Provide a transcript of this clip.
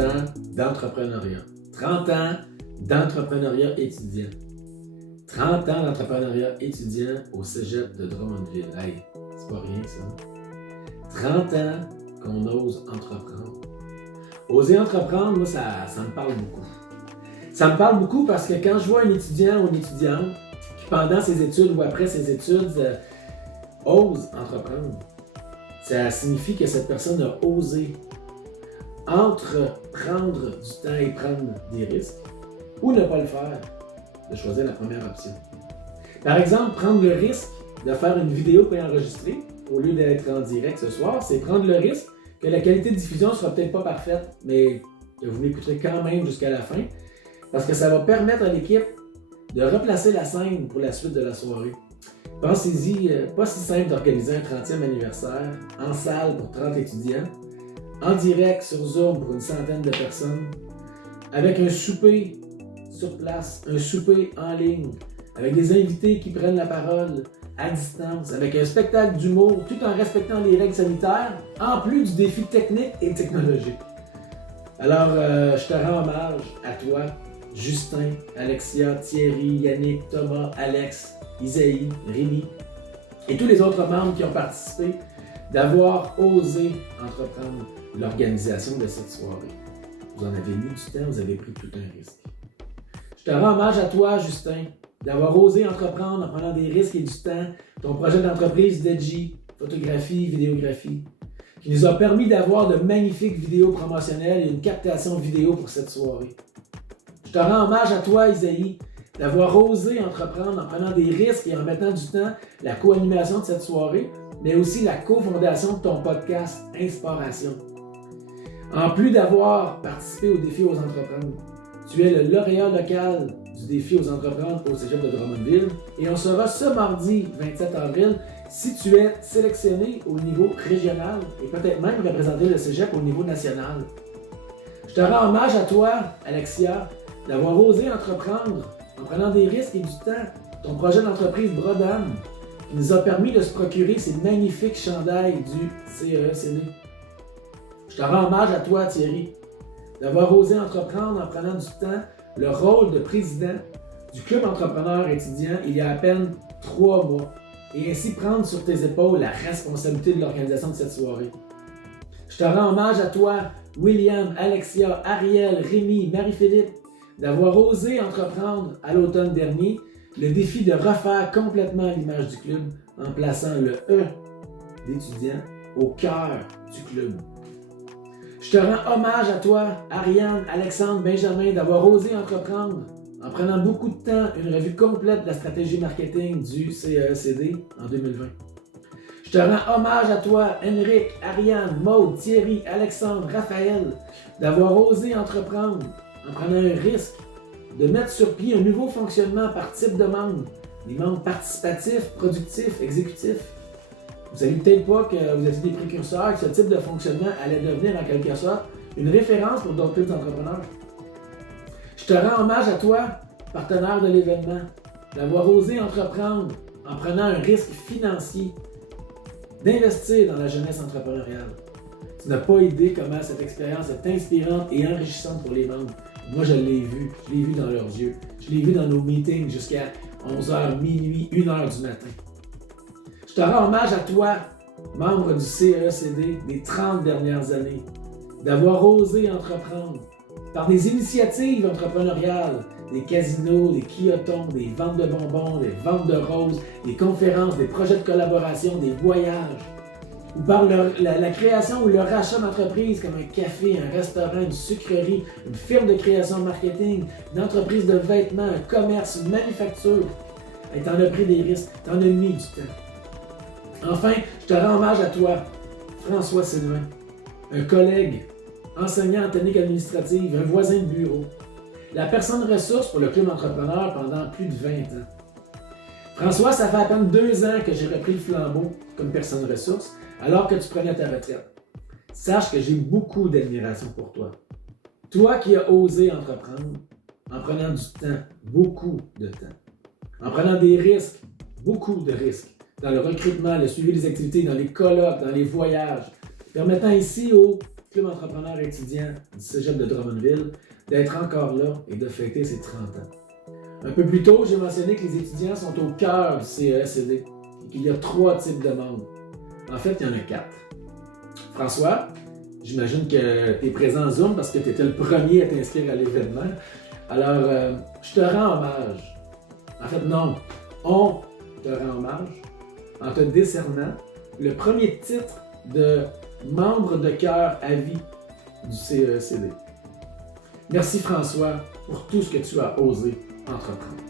ans d'entrepreneuriat. 30 ans d'entrepreneuriat étudiant. 30 ans d'entrepreneuriat étudiant au cégep de Drummondville. Hey, c'est pas rien ça. 30 ans qu'on ose entreprendre. Oser entreprendre, moi, ça me parle beaucoup. Ça me parle beaucoup parce que quand je vois un étudiant ou une étudiante qui, pendant ses études ou après ses études, ose entreprendre, ça signifie que cette personne a osé prendre du temps et prendre des risques ou ne pas le faire, de choisir la première option. Par exemple, prendre le risque de faire une vidéo préenregistrée au lieu d'être en direct ce soir, c'est prendre le risque que la qualité de diffusion ne sera peut-être pas parfaite, mais que vous m'écouterez quand même jusqu'à la fin, parce que ça va permettre à l'équipe de replacer la scène pour la suite de la soirée. Pensez-y, pas si simple d'organiser un 30e anniversaire en salle pour 30 étudiants, en direct sur Zoom pour une centaine de personnes, avec un souper sur place, un souper en ligne, avec des invités qui prennent la parole à distance, avec un spectacle d'humour, tout en respectant les règles sanitaires, en plus du défi technique et technologique. Alors, je te rends hommage à toi, Justin, Alexia, Thierry, Yannick, Thomas, Alex, Isaïe, Rémi et tous les autres membres qui ont participé d'avoir osé entreprendre l'organisation de cette soirée. Vous en avez mis du temps, vous avez pris tout un risque. Je te rends hommage à toi, Justin, d'avoir osé entreprendre en prenant des risques et du temps ton projet d'entreprise Deji, photographie, vidéographie, qui nous a permis d'avoir de magnifiques vidéos promotionnelles et une captation vidéo pour cette soirée. Je te rends hommage à toi, Isaïe, d'avoir osé entreprendre en prenant des risques et en mettant du temps la co-animation de cette soirée, mais aussi la co-fondation de ton podcast Inspiration. En plus d'avoir participé au défi aux entreprendre, tu es le lauréat local du défi aux entreprendre au cégep de Drummondville et on sera ce mardi 27 avril si tu es sélectionné au niveau régional et peut-être même représenter le cégep au niveau national. Je te rends hommage à toi, Alexia, d'avoir osé entreprendre en prenant des risques et du temps ton projet d'entreprise Brodam qui nous a permis de se procurer ces magnifiques chandails du CEECD. Je te rends hommage à toi, Thierry, d'avoir osé entreprendre en prenant du temps le rôle de président du Club entrepreneur étudiant il y a à peine 3 mois et ainsi prendre sur tes épaules la responsabilité de l'organisation de cette soirée. Je te rends hommage à toi, William, Alexia, Ariel, Rémi, Marie-Philippe, d'avoir osé entreprendre à l'automne dernier le défi de refaire complètement l'image du club en plaçant le E d'étudiant au cœur du club. Je te rends hommage à toi, Ariane, Alexandre, Benjamin, d'avoir osé entreprendre en prenant beaucoup de temps une revue complète de la stratégie marketing du CEECD en 2020. Je te rends hommage à toi, Henrik, Ariane, Maude, Thierry, Alexandre, Raphaël, d'avoir osé entreprendre en prenant un risque de mettre sur pied un nouveau fonctionnement par type de membres, des membres participatifs, productifs, exécutifs. Vous ne saviez peut-être pas que vous étiez des précurseurs, que ce type de fonctionnement allait devenir en quelque sorte une référence pour d'autres clubs d'entrepreneurs. Je te rends hommage à toi, partenaire de l'événement, d'avoir osé entreprendre en prenant un risque financier, d'investir dans la jeunesse entrepreneuriale. Tu n'as pas idée comment cette expérience est inspirante et enrichissante pour les membres. Moi, je l'ai vu dans leurs yeux. Je l'ai vu dans nos meetings jusqu'à 11h, minuit, 1h du matin. Je te rends hommage à toi, membre du CEECD des 30 dernières années, d'avoir osé entreprendre par des initiatives entrepreneuriales, des casinos, des quiotons, des ventes de bonbons, des ventes de roses, des conférences, des projets de collaboration, des voyages, ou par la création ou le rachat d'entreprises comme un café, un restaurant, une sucrerie, une firme de création marketing, une entreprise de vêtements, un commerce, une manufacture. Et t'en as pris des risques, t'en as mis du temps. Enfin, je te rends hommage à toi, François Sylvain, un collègue, enseignant en technique administrative, un voisin de bureau, la personne ressource pour le club entrepreneur pendant plus de 20 ans. François, ça fait à peine 2 ans que j'ai repris le flambeau comme personne ressource, alors que tu prenais ta retraite. Sache que j'ai beaucoup d'admiration pour toi. Toi qui as osé entreprendre en prenant du temps, beaucoup de temps, en prenant des risques, beaucoup de risques, dans le recrutement, le suivi des activités, dans les colloques, dans les voyages, permettant ici aux club entrepreneur étudiant du cégep de Drummondville, d'être encore là et de fêter ses 30 ans. Un peu plus tôt, j'ai mentionné que les étudiants sont au cœur du CESCD et qu'il y a 3 types de membres. En fait, il y en a 4. François, j'imagine que tu es présent en Zoom parce que tu étais le premier à t'inscrire à l'événement. Alors, je te rends hommage. En fait, non, on te rend hommage en te décernant le premier titre de membre de cœur à vie du CESCD. Merci François pour tout ce que tu as osé entreprendre.